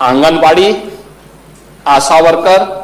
आंगनबाड़ी, आशा worker,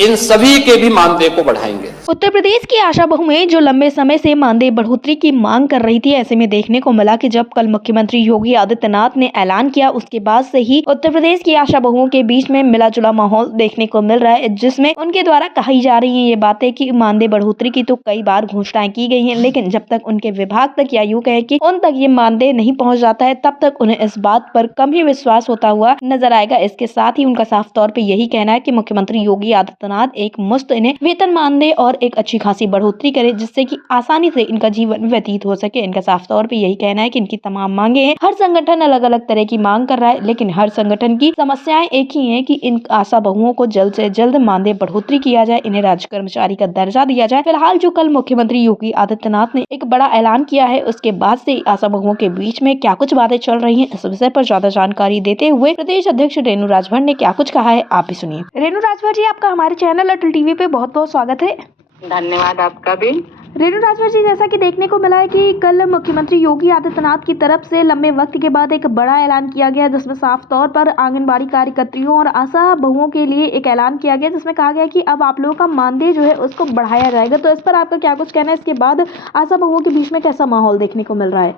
इन सभी के भी मानदेय को बढ़ाएंगे। उत्तर प्रदेश की आशा बहुएं जो लंबे समय से मानदेय बढ़ोतरी की मांग कर रही थी, ऐसे में देखने को मिला कि जब कल मुख्यमंत्री योगी आदित्यनाथ ने ऐलान किया, उसके बाद से ही उत्तर प्रदेश की आशा बहुओं के बीच में मिला जुला माहौल देखने को मिल रहा है, जिसमें उनके द्वारा कही जा रही है ये बातें कि मानदेय बढ़ोतरी की तो कई बार घोषणाएं की गई हैं, लेकिन जब तक उनके विभाग तक या यूं कहें कि उन तक ये मानदेय नहीं पहुँच जाता है, तब तक उन्हें इस बात पर कम ही विश्वास होता हुआ नजर आएगा। इसके साथ ही उनका साफ तौर पर यही कहना है कि मुख्यमंत्री योगी आदित्यनाथ एक मुश्त इन्हें वेतन मानदेय और एक अच्छी खासी बढ़ोतरी करे, जिससे कि आसानी से इनका जीवन व्यतीत हो सके। इनका साफ तौर पे यही कहना है कि इनकी तमाम मांगे हैं। हर संगठन अलग अलग तरह की मांग कर रहा है, लेकिन हर संगठन की समस्याएं एक ही है कि इन आशा बहुओं को जल्द से जल्द मानदेय बढ़ोतरी किया जाए, इन्हें राज्य कर्मचारी का दर्जा दिया जाए। फिलहाल जो कल मुख्यमंत्री योगी आदित्यनाथ ने एक बड़ा ऐलान किया है, उसके बाद से आशा बहुओं के बीच में क्या कुछ बातें चल रही है, इस विषय पर ज्यादा जानकारी देते हुए प्रदेश अध्यक्ष रेणु राजभर ने क्या कुछ कहा है, आप भी सुनिए। रेणु राजभर जी, आपका हमारे चैनल अटल टीवी पे बहुत बहुत स्वागत है। धन्यवाद आपका भी। रेणु राजभर जी, जैसा कि देखने को मिला है कि कल मुख्यमंत्री योगी आदित्यनाथ की तरफ से लंबे वक्त के बाद एक बड़ा ऐलान किया गया, जिसमें साफ तौर पर आंगनबाड़ी कार्यकर्तियों और आशा बहुओं के लिए एक ऐलान किया गया, जिसमें कहा गया कि अब आप लोगों का मानदेय जो है उसको बढ़ाया जाएगा। तो इस पर आपका क्या कुछ कहना है? इसके बाद आशा बहुओं के बीच में कैसा माहौल देखने को मिल रहा है?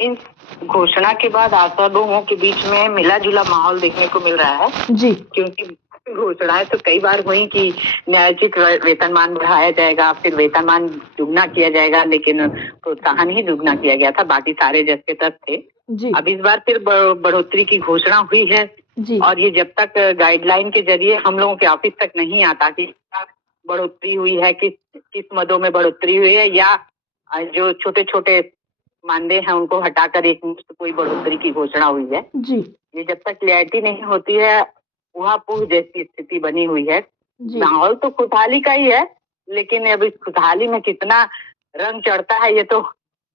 इस घोषणा के बाद आशा बहुओं के बीच में मिला जुला माहौल देखने को मिल रहा है जी, क्योंकि घोषणाएं तो कई बार हुई कि न्यायोचित वेतनमान बढ़ाया जाएगा, फिर वेतनमान दुगना किया जाएगा, लेकिन प्रोत्साहन ही दुगना किया गया था, बाकी सारे जस के तस थे जी। अब इस बार फिर बढ़ोतरी की घोषणा हुई है जी। और ये जब तक गाइडलाइन के जरिए हम लोगों के ऑफिस तक नहीं आता कि बढ़ोतरी हुई है, किस मदों में बढ़ोतरी हुई है, या जो छोटे छोटे मानदेय हैं उनको हटाकर एक मुश्त कोई बढ़ोतरी की घोषणा हुई है जी। ये जब तक क्लैरिटी नहीं होती है, वहाँ पूह जैसी स्थिति बनी हुई है। माहौल तो खुशहाली का ही है, लेकिन अब इस खुशहाली में कितना रंग चढ़ता है ये तो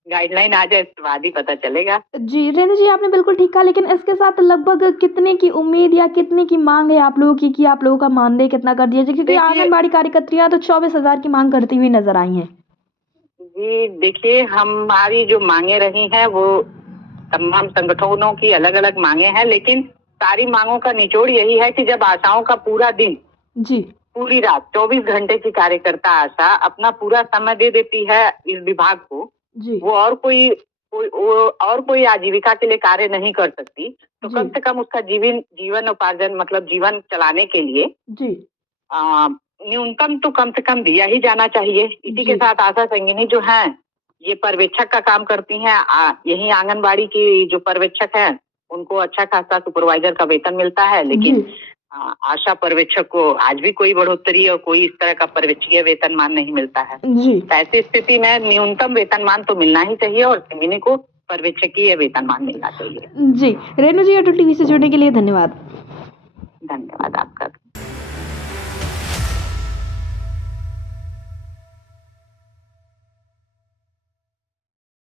गाइडलाइन आ जाए इसके बाद ही पता चलेगा। जी रेणु जी, आपने बिल्कुल ठीक कहा, लेकिन इसके साथ लगभग कितने की उम्मीद या कितने की मांग है आप लोगों की कि आप लोगों का मानदेय कितना कर दिया जाए? क्योंकि आंगनबाड़ी कार्यकर्तियां तो 24,000 की मांग करती हुई नजर आई हैं। जी देखिए, हमारी जो मांगे रही हैं वो तमाम संगठनों की अलग अलग मांगे हैं, लेकिन सारी मांगों का निचोड़ यही है कि जब आशाओं का पूरा दिन, जी पूरी रात 24 घंटे की कार्यकर्ता आशा अपना पूरा समय दे देती है इस विभाग को, जी वो और कोई आजीविका के लिए कार्य नहीं कर सकती, तो कम से कम उसका जीवन उपार्जन मतलब जीवन चलाने के लिए जी न्यूनतम तो कम से कम दिया ही जाना चाहिए। इसी के साथ आशा संगिनी जो है ये पर्यवेक्षक का काम करती हैं, यही आंगनबाड़ी की जो पर्यवेक्षक हैं उनको अच्छा खासा सुपरवाइजर का वेतन मिलता है, लेकिन आशा पर्यवेक्षक को आज भी कोई बढ़ोतरी और कोई इस तरह का पर्यवेक्षकीय वेतनमान नहीं मिलता है। ऐसी स्थिति में न्यूनतम वेतनमान तो मिलना ही चाहिए और संगिनी को पर्यवेक्षकीय वेतनमान मिलना चाहिए। जी रेणु जी, अटल टीवी से जुड़ने के लिए धन्यवाद। धन्यवाद आप।